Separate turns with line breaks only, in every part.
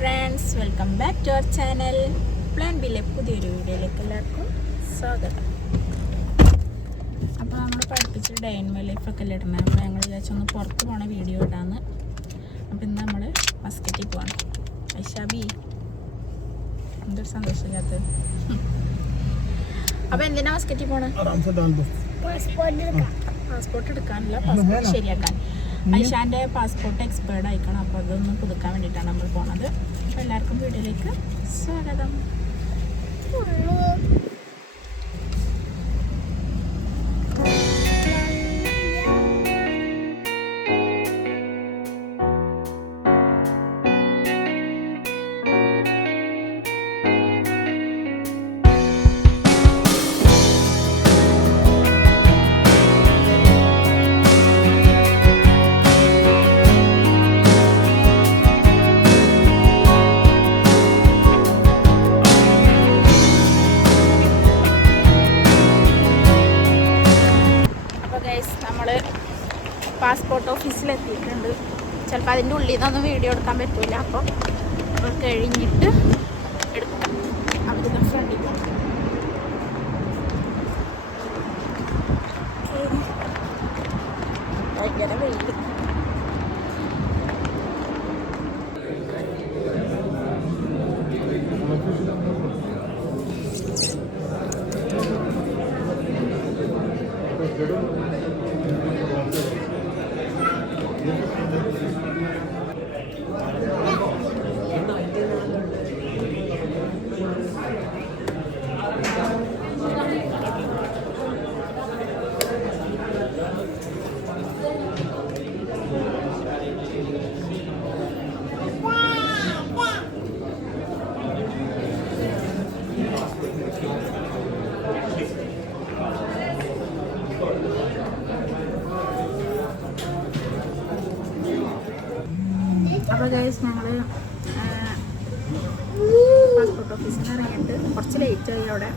Friends welcome back to our channel plan ബിയിലെ പുതിയൊരു വീഡിയോയിലേക്ക് എല്ലാവർക്കും സ്വാഗതം. അപ്പോൾ നമ്മൾ പഠിപ്പിച്ച ഡേ ഇൻ ലൈഫൊക്കെ അല്ലേ ഇടണേ അപ്പോൾ ഞങ്ങൾ വിചാരിച്ചൊന്ന് പുറത്ത് പോണ വീഡിയോ ഇടാന്ന്. അപ്പോൾ ഇന്ന് നമ്മൾ മസ്കറ്റിൽ പോകണം ഐഷാബി എന്തൊരു സന്തോഷമില്ലാത്ത അപ്പോൾ എന്തിനാ മസ്കറ്റിൽ
പോകണം
പാസ്പോർട്ട് എടുക്കാനല്ല പാസ്പോർട്ട് ശരിയാക്കാൻ. ഐഷാന്റെ പാസ്പോർട്ട് എക്സ്പയർഡ് ആയിക്കണം. അപ്പോൾ അതൊന്ന് പുതുക്കാൻ വേണ്ടിയിട്ടാണ് നമ്മൾ പോണത്. എല്ലാവർക്കും വീഡിയോയിലേക്ക് സ്വാഗതം. പാസ്പോർട്ട് ഓഫീസിൽ എത്തിയിട്ടുണ്ട് ചിലപ്പോൾ അതിന്റെ ഉള്ളിൽ നിന്നൊന്നും വീഡിയോ എടുക്കാൻ പറ്റില്ല അപ്പോൾ അത് കഴിഞ്ഞിട്ട് എടുക്കാം. അവിടുന്ന് ഫ്രണ്ടിൽ ഭയങ്കര വെയിൽ അപ്പോൾ ഗൈസ് ഞങ്ങൾ പാസ്പോർട്ട് ഓഫീസിൽ നിന്ന് ഇറങ്ങിയിട്ട് കുറച്ച് ലേറ്റ് ആയി അവിടെ.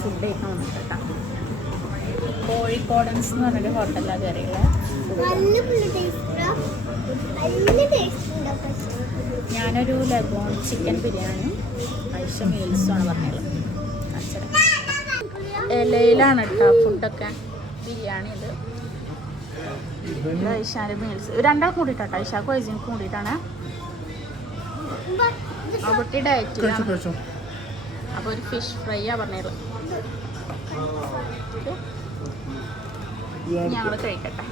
ഫുഡ് കഴിക്കാൻ വന്നിട്ട്. കേട്ടോ കോഴിക്കോടൻസ് എന്ന് പറഞ്ഞൊരു ഹോട്ടലിലാണ് കയറിയുള്ളത് ഞാനൊരു ലഗോൺ ചിക്കൻ ബിരിയാണി ഐഷ മീൽസുമാണ് പറഞ്ഞത്. ഇലയിലാണ് കേട്ടോ ഫുഡൊക്കെ ബിരിയാണി ഇത്. ഇത് ഐഷാന്റെ മീൽസ് രണ്ടാൾ കൂടിയിട്ടാട്ടോ. ഐഷാക്കും ഐസിനും അപ്പോൾ ഒരു ഫിഷ് ഫ്രൈയാണ് പറഞ്ഞത്. ഞങ്ങൾ കഴിക്കട്ടെ.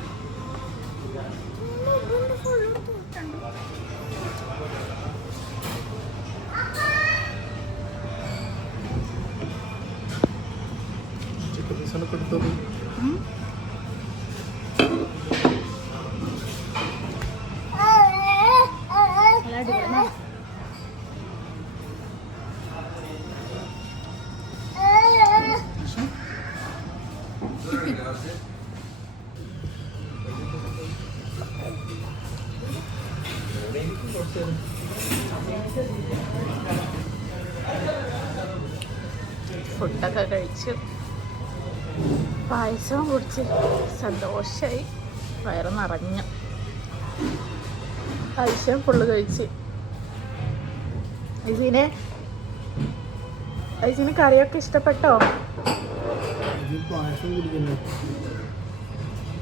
ഫുഡൊക്കെ കഴിച്ച്. പായസവും കുടിച്ച്. സന്തോഷമായി വയറ് നിറഞ്ഞു. പായസം ഫുള്ള് കഴിച്ച്. ഐസിനെ ഐസിന് കറിയൊക്കെ ഇഷ്ടപ്പെട്ടോ?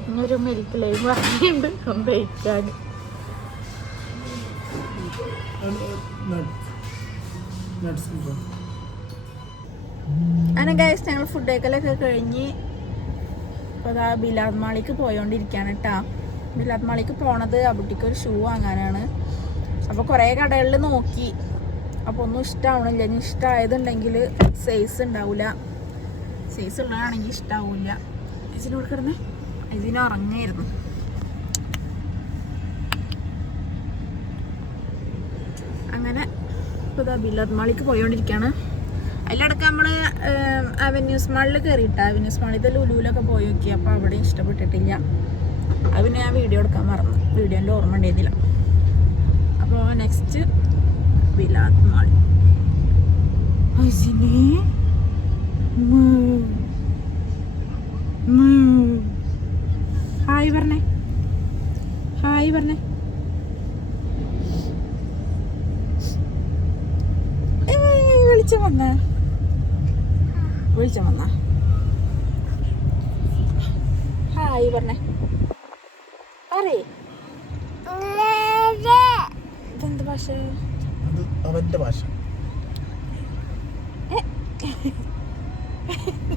ഇനിയൊരു മിൽക്ക് ലൈം വാങ്ങിയിട്ടുണ്ട്. ഒന്ന് കഴിക്കാൻ അങ്ങനെ ഗൈസ് ഞങ്ങൾ ഫുഡ് കഴിക്കലൊക്കെ കഴിഞ്ഞ് ഇപ്പോൾ അതാ ബിലാദ് മാളിക്ക് പോയോണ്ടിരിക്കുകയാണ് കേട്ടോ ബിലാദ് മാളിക്ക് പോണത് അബുട്ടിക്ക് ഒരു ഷൂ വാങ്ങാനാണ്. അപ്പോൾ കുറേ കടകളിൽ നോക്കി. അപ്പോൾ ഒന്നും ഇഷ്ടമാവണില്ല ഇനി ഇഷ്ടമായതുണ്ടെങ്കിൽ സൈസ് ഉണ്ടാവില്ല സൈസ് ഉള്ളതാണെങ്കിൽ ഇഷ്ടാവില്ല. ഇതിനോട് കിടന്ന് ഇതിന് അങ്ങനെ ഇപ്പോൾ ഇതാ മാളിക്ക് പോയോണ്ടിരിക്കുകയാണ് അതിലടക്കം നമ്മൾ അവന്യൂസ് മാളിൽ കയറിയിട്ട അവന്യൂസ് മാളിൽ ലുലുവിലൊക്കെ പോയി നോക്കി അപ്പോൾ അവിടെ ഇഷ്ടപ്പെട്ടിട്ടില്ല. അത് പിന്നെ ഞാൻ വീഡിയോ എടുക്കാൻ മറന്നു. വീഡിയോന്റെ ഓർമ്മ ഉണ്ടായിരുന്നില്ല. അപ്പോൾ നെക്സ്റ്റ് മാൾ ഐസിനെ ഹായ് പറഞ്ഞേ ഹായ് പറഞ്ഞേ വിളിച്ച വന്ന വിളിച്ച വന്ന. ഹായ് പറഞ്ഞേ. പറയേ. ഇതെന്ത് ഭാഷ?
അത് അവന്റെ ഭാഷ.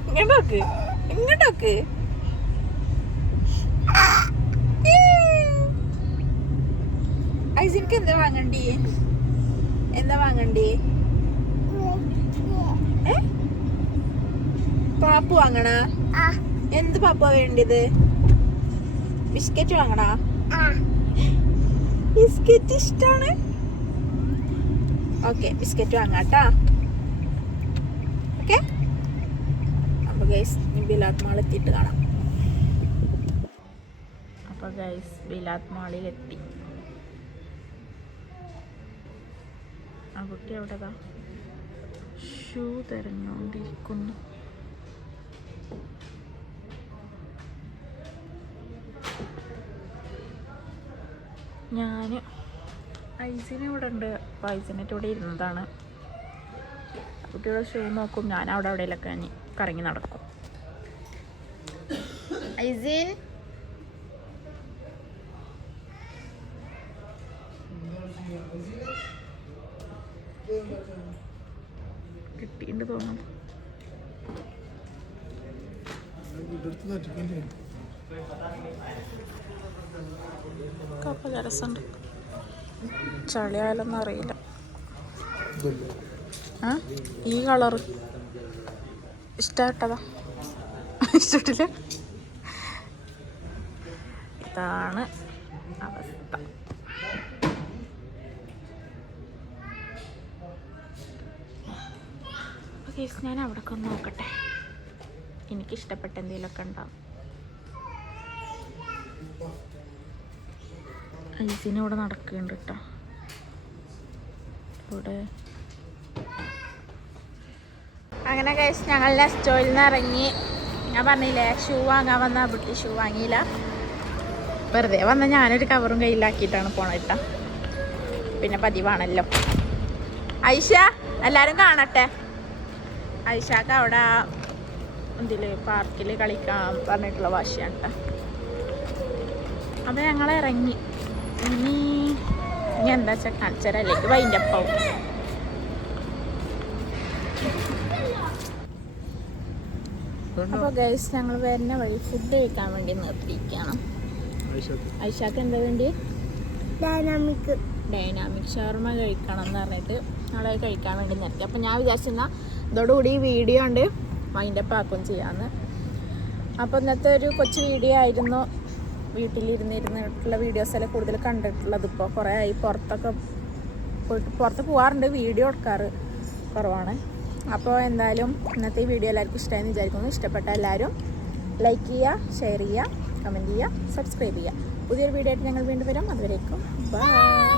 ഇങ്ങോട്ടോക്ക് ഇങ്ങോട്ടോക്ക് ഐസിനിക്ക് എന്താ വാങ്ങണ്ടേ? എന്താ വാങ്ങണ്ടേ? ഏ? പാപ്പ് വാങ്ങണ? എന്ത് പാപ്പ വേണ്ടത് ബിസ്ക്കറ്റ് വാങ്ങണ? ബിസ്ക്കറ്റ് ഇഷ്ടാണ്. ഓക്കെ ബിസ്ക്കറ്റ് വാങ്ങാട്ടാ. ഓക്കെ. അപ്പോൾ ഗൈസ് ബിലാത് മാൾ എത്തിയിട്ട് കാണാം. അപ്പോൾ ഗൈസ് ബിലാത് മാളിൽ എത്തി. ആ കുട്ടി എവിടെതാ? ഷൂ തിരഞ്ഞുകൊണ്ടിരിക്കുന്നു ഞാൻ ഐസിന് ഇവിടെ ഉണ്ട്. അപ്പോൾ ഐസിനായിട്ട് ഇവിടെ ഇരുന്നതാണ്. കുട്ടിയുടെ ഷൂ നോക്കും. ഞാൻ അവിടെ അവിടെയൊക്കെ ഇനി കറങ്ങി നടക്കും. ഐസിൻ? കിട്ടിയിട്ടുണ്ട് തോന്നുന്നു. കപ്പ രസമുണ്ട് ചളിയായാലൊന്നും അറിയില്ല. ആ? ഈ കളറ്. ഇഷ്ടപ്പെട്ടതാ ഇഷ്ടപ്പെട്ടില്ല? ഇതാണ് അവസ്ഥ. ഞാൻ അവിടെ ഒന്ന് നോക്കട്ടെ. എനിക്കിഷ്ടപ്പെട്ട എന്തെങ്കിലുമൊക്കെ ഉണ്ടാവും. ഐസിന് ഇവിടെ നടക്കുന്നുണ്ട് കേട്ടോ ഇവിടെ. അങ്ങനെ കഴിച്ച് ഞങ്ങൾ നെസ്റ്റോയിൽ നിന്ന് ഇറങ്ങി. ഞാൻ പറഞ്ഞില്ലേ ഷൂ വാങ്ങാൻ വന്ന ബുട്ടി ഷൂ വാങ്ങിയില്ല. വെറുതെ വന്ന ഞാനൊരു കവറും കയ്യിലാക്കിയിട്ടാണ് പോണേട്ടാ പിന്നെ പതിവാണല്ലോ. ഐഷ എല്ലാവരും കാണട്ടെ? ഐഷക്ക് അവിടെ ഇതിൽ പാർക്കിൽ കളിക്കാൻ പറഞ്ഞിട്ടുള്ള വാശിയാണ് കേട്ടോ അപ്പോൾ ഞങ്ങൾ ഇറങ്ങി. ഇനി ഇനി എന്താ വെച്ചാൽ കാണിച്ചരല്ലേ വൈന്റെ അപ്പാവും അപ്പോൾ ഗൈസ് ഞങ്ങൾ വരുന്ന വഴി ഫുഡ് കഴിക്കാൻ വേണ്ടി
നിർത്തിയിരിക്കണം.
ഐഷാക്ക് എന്താ വേണ്ടി?
ഡൈനാമിക്
ഡൈനാമിക് ഷവർമ കഴിക്കണം എന്ന് പറഞ്ഞിട്ട് നാളെ കഴിക്കാൻ വേണ്ടി നിർത്തി. അപ്പോൾ ഞാൻ വിചാരിച്ചിരുന്ന ഇതോടുകൂടി വീഡിയോ ഉണ്ട് മൈൻഡപ്പ് ആക്കുകയും ചെയ്യാന്ന്. അപ്പോൾ ഇന്നത്തെ ഒരു കൊച്ചു വീഡിയോ ആയിരുന്നു. വീട്ടിലിരുന്നിരുന്നിട്ടുള്ള വീഡിയോസെല്ലാം കൂടുതൽ കണ്ടിട്ടുള്ളത്. ഇപ്പോൾ കുറേ ആയി പുറത്തൊക്കെ പോയിട്ട് പുറത്ത് പോകാറുണ്ട് വീഡിയോ എടുക്കാറ് കുറവാണ്. അപ്പോൾ എന്തായാലും ഇന്നത്തെ ഈ വീഡിയോ എല്ലാവർക്കും ഇഷ്ടമായെന്ന് വിചാരിക്കുന്നു. ഇഷ്ടപ്പെട്ട എല്ലാവരും ലൈക്ക് ചെയ്യുക ഷെയർ ചെയ്യുക കമന്റ് ചെയ്യുക സബ്സ്ക്രൈബ് ചെയ്യുക. പുതിയൊരു വീഡിയോ ആയിട്ട് ഞങ്ങൾ വീണ്ടും വരാം. അതുവരേക്കും. ബൈ